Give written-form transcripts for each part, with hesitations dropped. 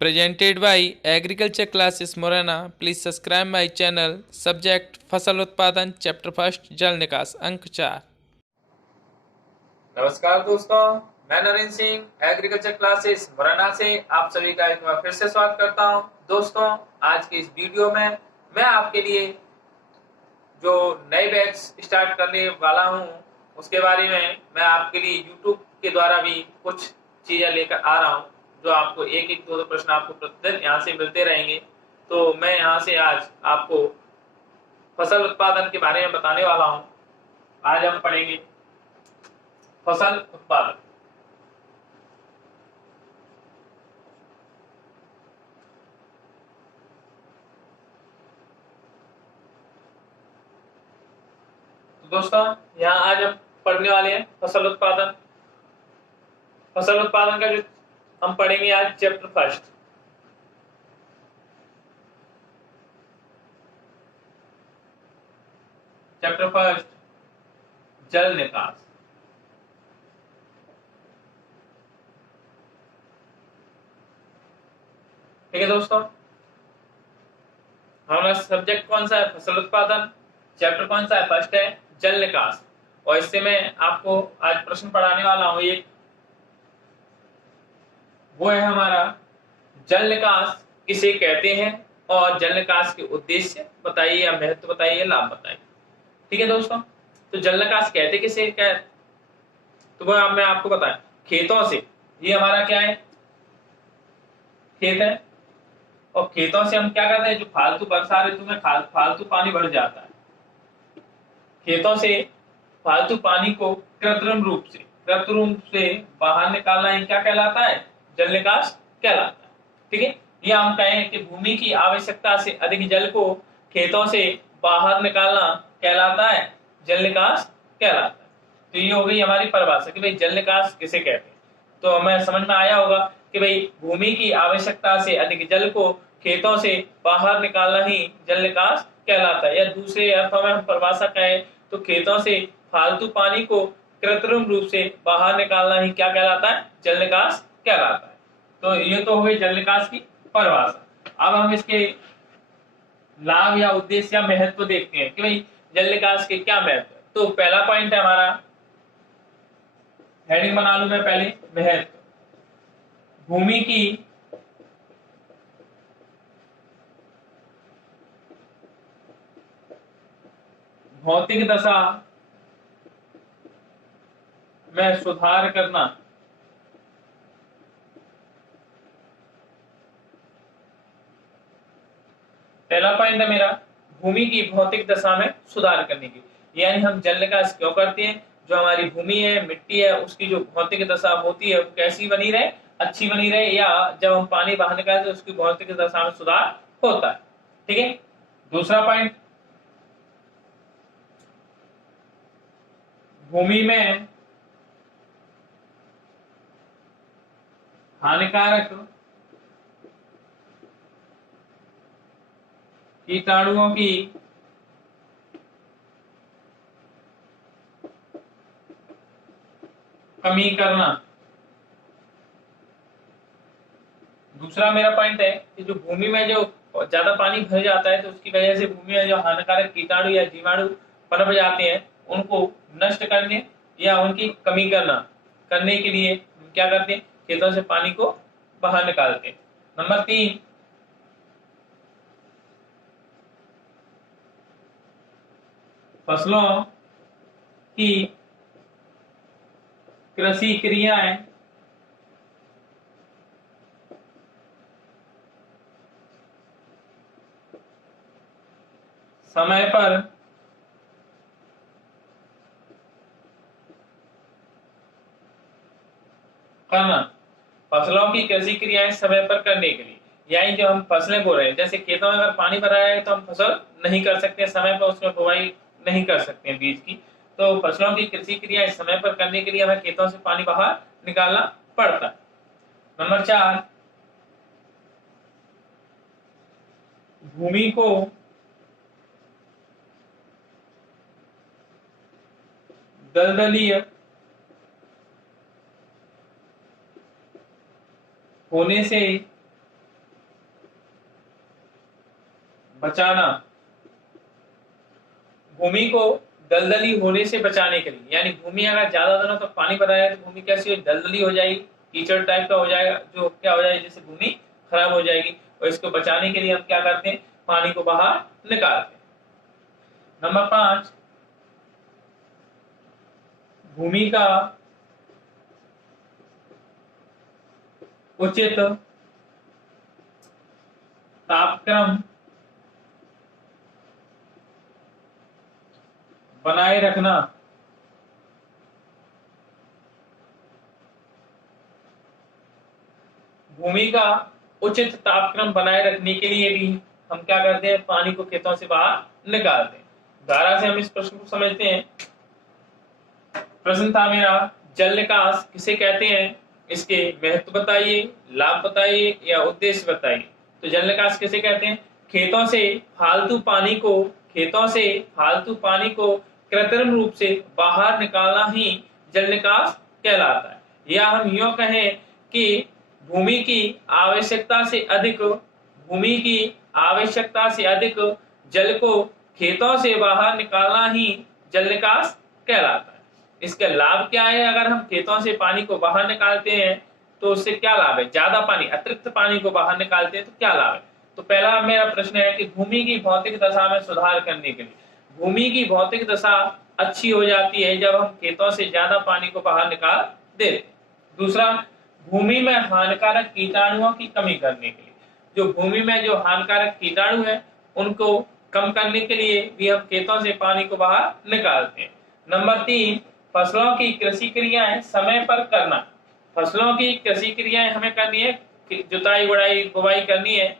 Presented by Agriculture Classes Morana. Please subscribe my channel. Subject फसल उत्पादन chapter first जल निकास अंक 4। नमस्कार दोस्तों, मैं नरेंद्र सिंह एग्रीकल्चर क्लासेस मुरैना से आप सभी का एक बार फिर से स्वागत करता हूं। दोस्तों, आज के इस वीडियो में मैं आपके लिए जो नए बैच स्टार्ट करने वाला हूं उसके बारे में मैं आपके लिए यूट्यूब के द्वारा भी कुछ चीजें लेकर आ रहा हूं, जो आपको एक एक दो प्रश्न आपको प्रतिदिन यहाँ से मिलते रहेंगे। तो मैं यहाँ से आज आपको फसल उत्पादन के बारे में बताने वाला हूँ। आज हम पढ़ेंगे फसल उत्पादन। तो दोस्तों, यहाँ आज हम पढ़ने वाले हैं फसल उत्पादन। फसल उत्पादन का जो हम पढ़ेंगे आज चैप्टर फर्स्ट। चैप्टर फर्स्ट जल निकास। ठीक है दोस्तों, हमारा सब्जेक्ट कौन सा है? फसल उत्पादन। चैप्टर कौन सा है? फर्स्ट है जल निकास। और इससे मैं आपको आज प्रश्न पढ़ाने वाला हूं। एक वो है हमारा जल निकास किसे कहते हैं और जल निकास के उद्देश्य बताइए या महत्व बताइए, लाभ बताइए। ठीक है दोस्तों, तो जल निकास कहते किसे क्या? तो वो मैं आपको बताएं, खेतों से। ये हमारा क्या है? खेत है। और खेतों से हम क्या करते हैं? जो फालतू वर्षा ऋतु में फालतू पानी भर जाता है, खेतों से फालतू पानी को कृत्रिम रूप से बाहर निकालना ही क्या कहलाता है? जल निकास कहलाता है। ठीक है, ये हम कहें कि भूमि की आवश्यकता से अधिक जल को खेतों से बाहर निकालना कहलाता है जल निकास कहलाता है। तो ये हो गई हमारी परिभाषा कि भाई जल निकास किसे कहते हैं। तो हमें समझ में आया होगा कि भाई भूमि की आवश्यकता से अधिक जल को खेतों से बाहर निकालना ही जल निकास कहलाता है। या दूसरे अर्थों में हम परिभाषा कहें तो खेतों से फालतू पानी को कृत्रिम रूप से बाहर निकालना ही क्या कहलाता है? जल निकास कहलाता है। तो ये तो हो गई जल निकास की परिभाषा। अब हम इसके लाभ या उद्देश्य या महत्व देखते हैं कि भाई जल निकास के क्या महत्व है। तो पहला पॉइंट है हमारा, हेडिंग बना लू मैं पहले, महत्व। भूमि की भौतिक दशा में सुधार करना। पहला पॉइंट है मेरा, भूमि की भौतिक दशा में सुधार करने की। यानी हम जल निकास क्यों करते हैं? जो हमारी भूमि है, मिट्टी है, उसकी जो भौतिक दशा होती है वो कैसी बनी रहे? अच्छी बनी रहे। या जब हम पानी बाहर निकालते तो उसकी भौतिक दशा में सुधार होता है। ठीक है, दूसरा पॉइंट, भूमि में हानिकारक कीटाणुओं की कमी करना। दूसरा मेरा पॉइंट है कि जो भूमि में जो ज्यादा पानी भर जाता है तो उसकी वजह से भूमि में जो हानिकारक कीटाणु या जीवाणु पनप जाते हैं उनको नष्ट करने या उनकी कमी करने के लिए हम क्या करते हैं? खेतों से पानी को बाहर निकालते हैं। नंबर 3, फसलों की कृषि क्रियाएं समय पर करना। फसलों की कृषि क्रियाएं समय पर करने के लिए, यानी जो हम फसलें बो रहे हैं, जैसे खेतों में अगर पानी भरा है तो हम फसल नहीं कर सकते, समय पर उसमें बुवाई नहीं कर सकते हैं बीज की। तो फसलों की कृषि क्रियाएं समय पर करने के लिए हमें खेतों से पानी बाहर निकालना पड़ता है। नंबर 4, भूमि को दलदलीय होने से बचाना, भूमि को दलदली होने से बचाने के लिए, यानी भूमि अगर ज्यादा दिनों तक पानी भरा है तो भूमि कैसी हो, दलदली हो जाएगी, कीचड़ टाइप का हो जाएगा, जो क्या हो जाएगी, जैसे भूमि खराब हो जाएगी। और इसको बचाने के लिए हम क्या करते हैं, पानी को बाहर निकालते हैं। नंबर 5, भूमि का उचित तापक्रम बनाए रखना, भूमि का उचित तापक्रम बनाए रखने के लिए भी हम क्या करते हैं, पानी को खेतों से बाहर निकालते हैं। धारा से हम इस प्रश्न को समझते हैं। प्रश्न था मेरा, जल निकास किसे कहते हैं, इसके महत्व बताइए, लाभ बताइए या उद्देश्य बताइए। तो जल निकास किसे कहते हैं, खेतों से फालतू पानी को कृत्रिम रूप से बाहर निकालना ही जल निकास कहलाता है। या हम यूं कहें कि भूमि की आवश्यकता से अधिक जल को खेतों से बाहर निकालना ही जल निकास कहलाता है। इसका लाभ क्या है, अगर हम खेतों से पानी को बाहर निकालते हैं तो उससे क्या लाभ है, ज्यादा पानी, अतिरिक्त पानी को बाहर निकालते हैं तो क्या लाभ है। तो पहला मेरा प्रश्न है कि भूमि की भौतिक दशा में सुधार करने के लिए, भूमि की भौतिक दशा अच्छी हो जाती है जब हम खेतों से ज्यादा पानी को बाहर निकाल देते। दूसरा, भूमि में हानिकारक कीटाणुओं की कमी करने के लिए, जो भूमि में जो हानिकारक कीटाणु है उनको कम करने के लिए भी हम खेतों से पानी को बाहर निकालते हैं। नंबर 3, फसलों की कृषि क्रियाएं समय पर करना, फसलों की कृषि क्रियाएं हमें करनी है, जुताई गुड़ाई बुवाई करनी है,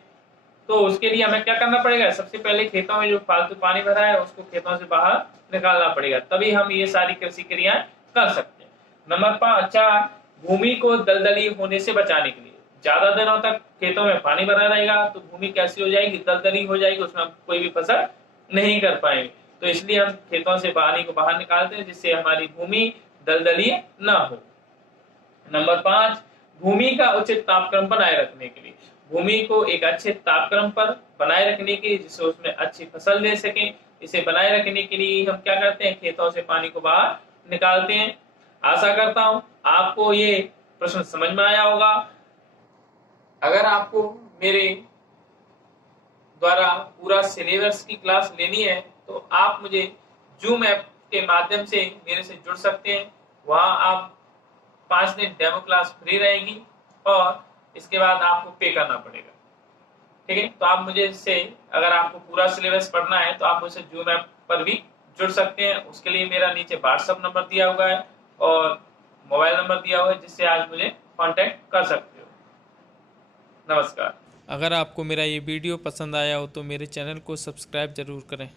तो उसके लिए हमें क्या करना पड़ेगा, सबसे पहले खेतों में जो फालतू पानी भरा है उसको खेतों से बाहर निकालना पड़ेगा, तभी हम ये सारी कृषि क्रियाएं कर सकते हैं। नंबर 4, भूमि को दलदली होने से बचाने के लिए, ज्यादा दिनों तक खेतों में पानी भरा रहेगा तो भूमि कैसी हो जाएगी, दलदली हो जाएगी, उसमें हम कोई भी फसल नहीं कर पाएंगे। तो इसलिए हम खेतों से पानी को बाहर निकालते हैं जिससे हमारी भूमि दलदली ना हो। नंबर 5, भूमि का उचित तापक्रम बनाए रखने के लिए, भूमि को एक अच्छे तापक्रम पर बनाए रखने के लिए जिससे उसमें अच्छी फसल ले सकें, इसे बनाए रखने के लिए हम क्या करते हैं, खेतों से पानी को बाहर निकालते हैं। आशा करता हूं आपको ये प्रश्न समझ में आया होगा। अगर आपको मेरे द्वारा पूरा सिलेबस की क्लास लेनी है तो आप मुझे जूम ऐप के माध्यम से मेरे से जुड़ सकते हैं। वहां आप 5 दिन डेमो क्लास फ्री रहेगी और इसके बाद आपको पे करना पड़ेगा। ठीक है, तो आप मुझे इससे, अगर आपको पूरा सिलेबस पढ़ना है तो आप मुझसे जूम ऐप पर भी जुड़ सकते हैं। उसके लिए मेरा नीचे व्हाट्सएप नंबर दिया हुआ है और मोबाइल नंबर दिया हुआ है जिससे आज मुझे कांटेक्ट कर सकते हो। नमस्कार। अगर आपको मेरा ये वीडियो पसंद आया हो तो मेरे चैनल को सब्सक्राइब ज़रूर करें।